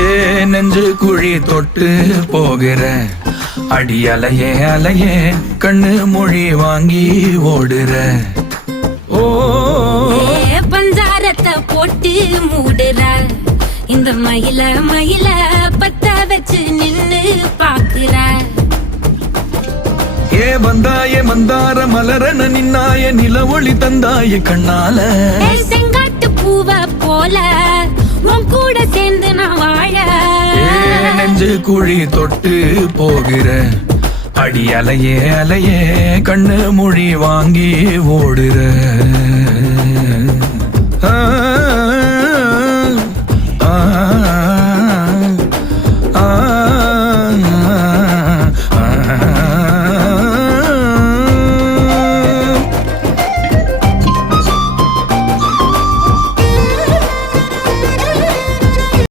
நெஞ்சு குழி தொட்டு போகிற அடி அலையே அலையே கண்ணு மொழி வாங்கி ஓடுற. ஓ பஞ்சாரத்தை போட்டு மூடுற இந்த மயில மயில பத்த வச்சு நின்னு பாக்குற. ஏ வந்தாய மந்தார மலரன நின்னாய நில ஒளி தந்தாய கண்ணால. செங்காட்டு பூவ போல உன் கூட சேர்ந்து நான் வாழ. நெஞ்சு குழி தொட்டு போகிற அடி அலையே அலையே கண்ணு மொழி வாங்கி ஓடுற. ஆ ஆ